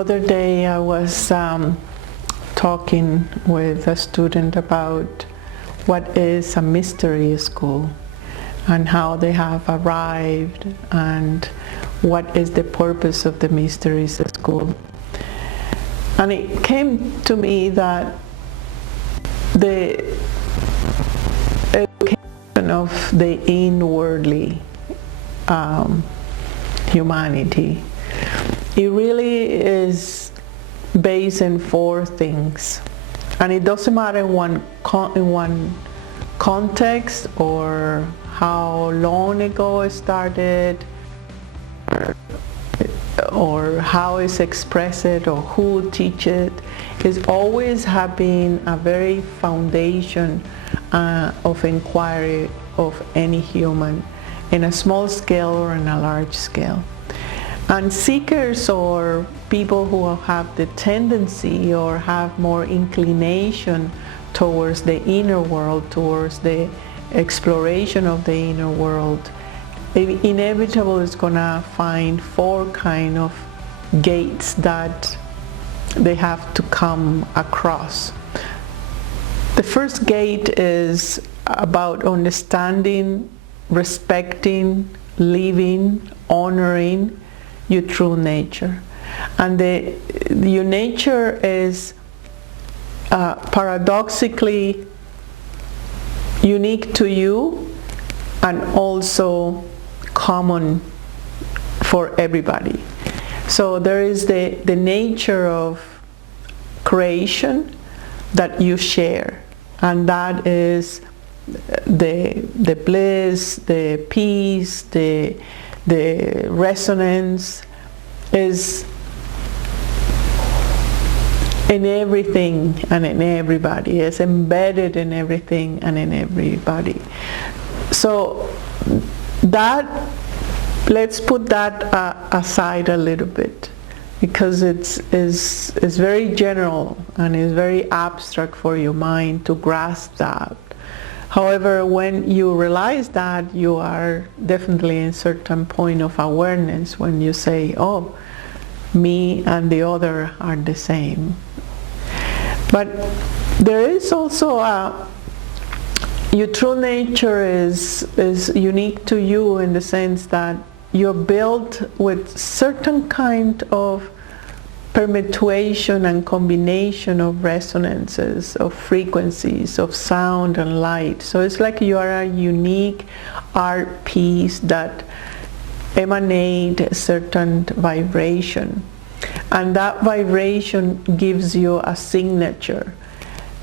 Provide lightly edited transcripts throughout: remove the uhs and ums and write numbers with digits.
other day I was talking with a student about what is a mystery school and how they have arrived and what is the purpose of the mysteries school. And it came to me that the education of the inwardly humanity, it really is based in four things, and it doesn't matter in one context or how long ago it started or how it's expressed or who teaches it. It's always have been a very foundation of inquiry of any human in a small scale or in a large scale. And seekers or people who have the tendency or have more inclination towards the inner world, towards the exploration of the inner world, inevitably is gonna find four kind of gates that they have to come across. The first gate is about understanding, respecting, living, honoring your true nature. And your nature is paradoxically unique to you and also common for everybody. So there is the nature of creation that you share, and that is the bliss, the peace, the resonance is in everything and in everybody. It's embedded in everything and in everybody. So that, let's put that aside a little bit, because it's very general and it's very abstract for your mind to grasp that. However, when you realize that, you are definitely in a certain point of awareness when you say, oh, me and the other are the same. But there is also your true nature is unique to you in the sense that you're built with certain kind of permutation and combination of resonances, of frequencies, of sound and light. So it's like you are a unique art piece that emanate a certain vibration, and that vibration gives you a signature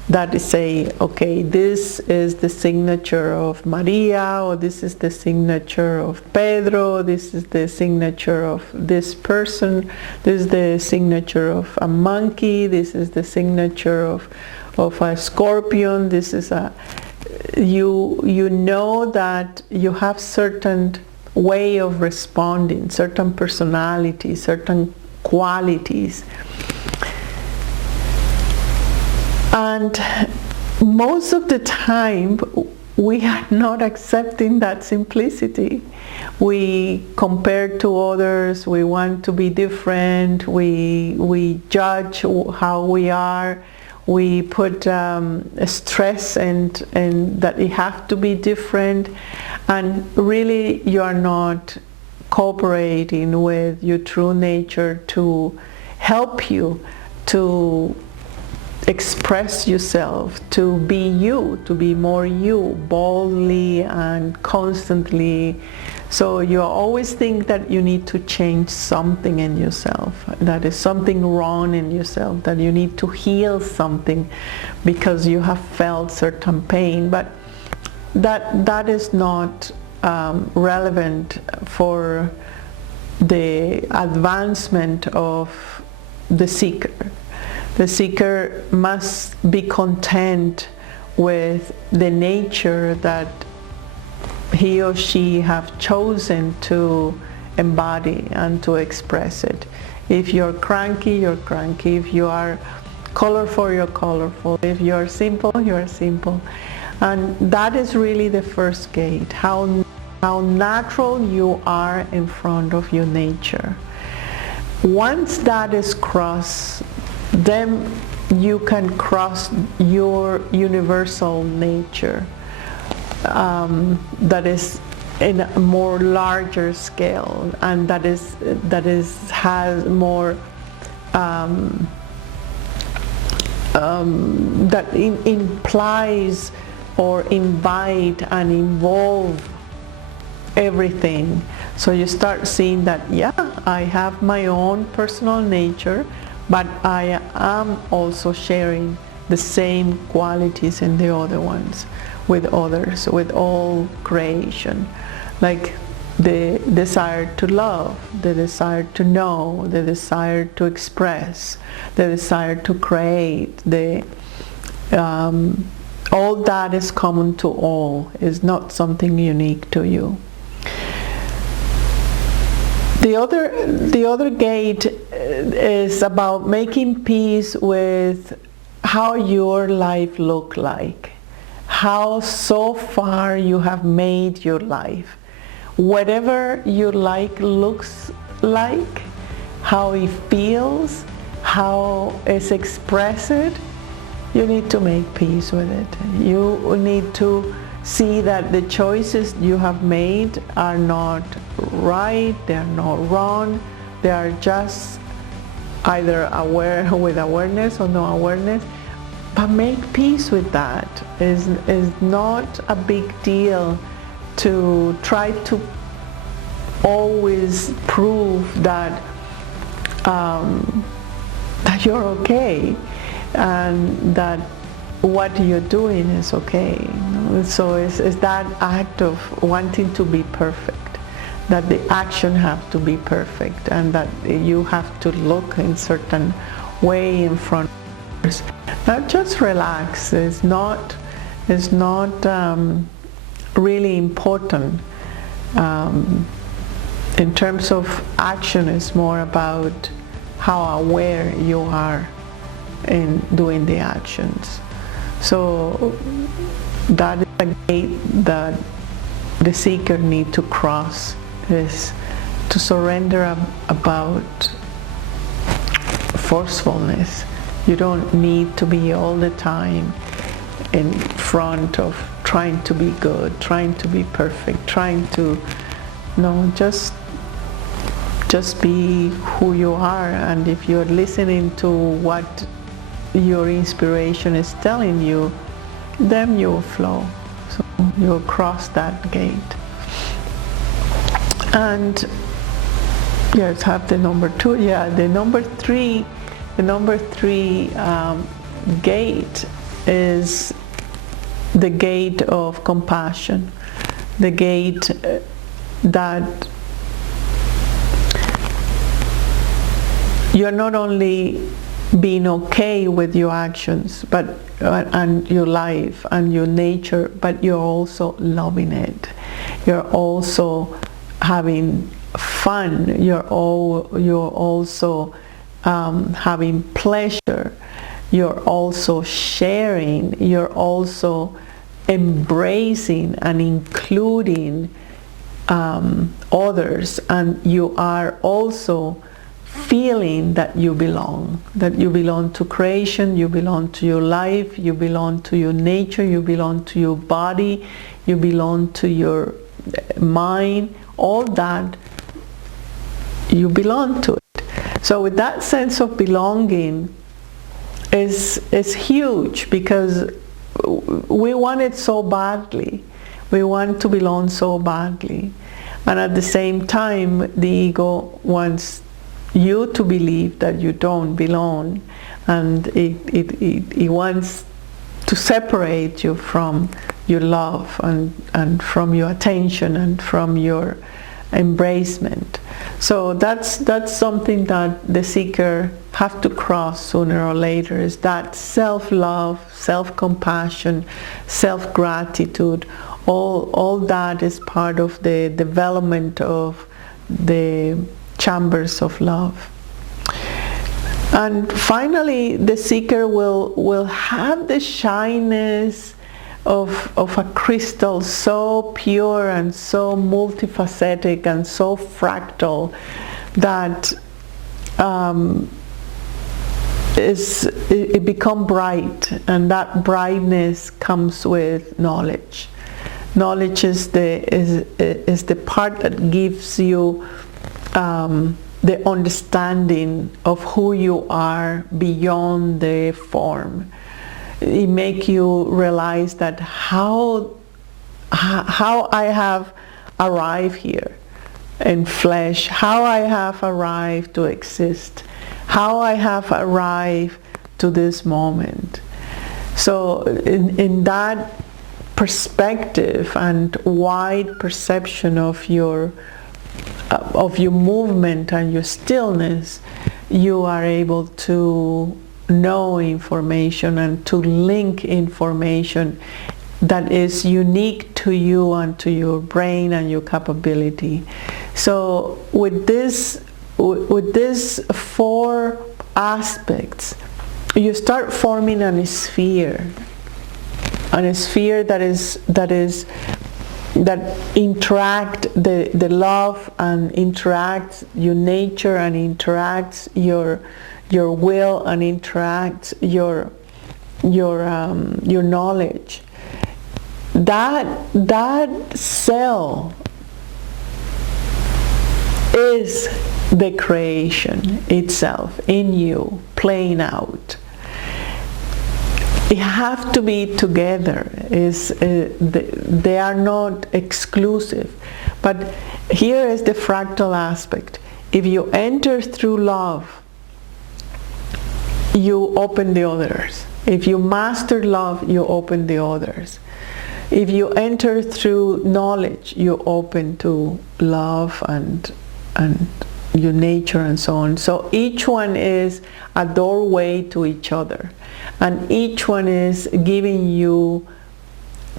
that is say, okay, this is the signature of Maria, or this is the signature of Pedro, this is the signature of this person, this is the signature of a monkey, this is the signature of a scorpion, this is a, you know that you have certain way of responding, certain personality, certain qualities. And most of the time we are not accepting that simplicity. We compare to others, we want to be different, we judge how we are, we put stress and that it have to be different, and really you are not cooperating with your true nature to help you to express yourself, to be you, to be more you, boldly and constantly. So you always think that you need to change something in yourself, that is something wrong in yourself, that you need to heal something because you have felt certain pain, but that is not relevant for the advancement of the seeker. The seeker must be content with the nature that he or she have chosen to embody and to express it. If you're cranky, you're cranky. If you are colorful, you're colorful. If you're simple, you're simple. And that is really the first gate, how natural you are in front of your nature. once that is crossed, then you can cross your universal nature, that is in a more larger scale, and that has more that implies or invite and involve everything. So you start seeing that, yeah, I have my own personal nature, but I am also sharing the same qualities in the other ones with others, with all creation, like the desire to love, the desire to know, the desire to express, the desire to create, all that is common to all, is not something unique to you. The other gate is about making peace with how your life look like, how so far you have made your life. Whatever your life looks like, how it feels, how it's expressed, you need to make peace with it. You need to see that the choices you have made are not right, they are not wrong, they are just either aware with awareness or no awareness. But make peace with that. Is not a big deal to try to always prove that that you're okay and that what you're doing is okay. So it's that act of wanting to be perfect, that the action have to be perfect, and that you have to look in certain way in front of others. Now just relax. It's not really important. In terms of action, it's more about how aware you are in doing the actions. So that is a gate that the seeker need to cross, is to surrender about forcefulness. You don't need to be all the time in front of trying to be good, trying to be perfect, trying to, just be who you are. And if you're listening to what your inspiration is telling you, then you'll flow. So you'll cross that gate. And yes, have the number 2. Yeah, the number 3 gate is the gate of compassion, the gate that you're not only being okay with your actions, but and your life and your nature, but you're also loving it. You're also having fun. You're also having pleasure. You're also sharing. You're also embracing and including others, and you are also feeling that you belong to creation, you belong to your life, you belong to your nature, you belong to your body, you belong to your mind, all that, you belong to it. So with that sense of belonging is huge, because we want it so badly. We want to belong so badly. And at the same time, the ego wants you to believe that you don't belong, and it wants to separate you from your love and from your attention and from your embracement. So that's something that the seeker have to cross sooner or later, is that self-love, self-compassion, self-gratitude. All that is part of the development of the chambers of love. And finally, the seeker will have the shyness of a crystal, so pure and so multifaceted and so fractal, that it become bright, and that brightness comes with knowledge. Knowledge is the part that gives you the understanding of who you are beyond the form. It makes you realize that how I have arrived here in flesh, how I have arrived to exist, how I have arrived to this moment. So in that perspective and wide perception of your movement and your stillness, you are able to know information and to link information that is unique to you and to your brain and your capability. So with this 4 aspects, you start forming a sphere that interact the love and interacts your nature and interacts your will and interacts your knowledge. That cell is the creation itself in you, playing out. It have to be together. They are not exclusive. But here is the fractal aspect. If you enter through love, you open the others. If you master love, you open the others. If you enter through knowledge, you open to love and your nature and so on. So each one is a doorway to each other, and each one is giving you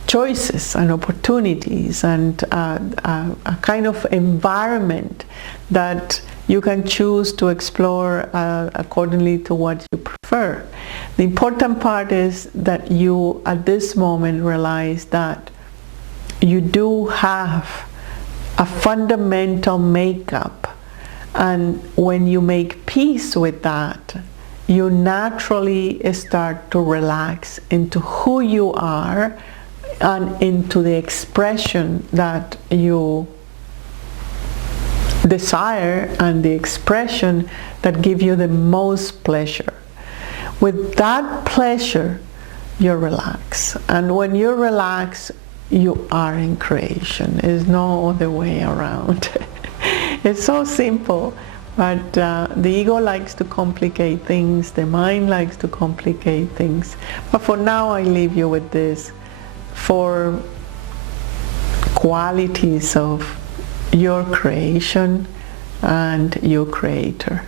choices and opportunities and a kind of environment that you can choose to explore accordingly to what you prefer. The important part is that you at this moment realize that you do have a fundamental makeup, and when you make peace with that, you naturally start to relax into who you are and into the expression that you desire and the expression that give you the most pleasure. With that pleasure, you relax, and when you relax, you are in creation. There's no other way around. It's so simple, but the ego likes to complicate things, the mind likes to complicate things. But for now, I leave you with this 4 qualities of your creation and your creator.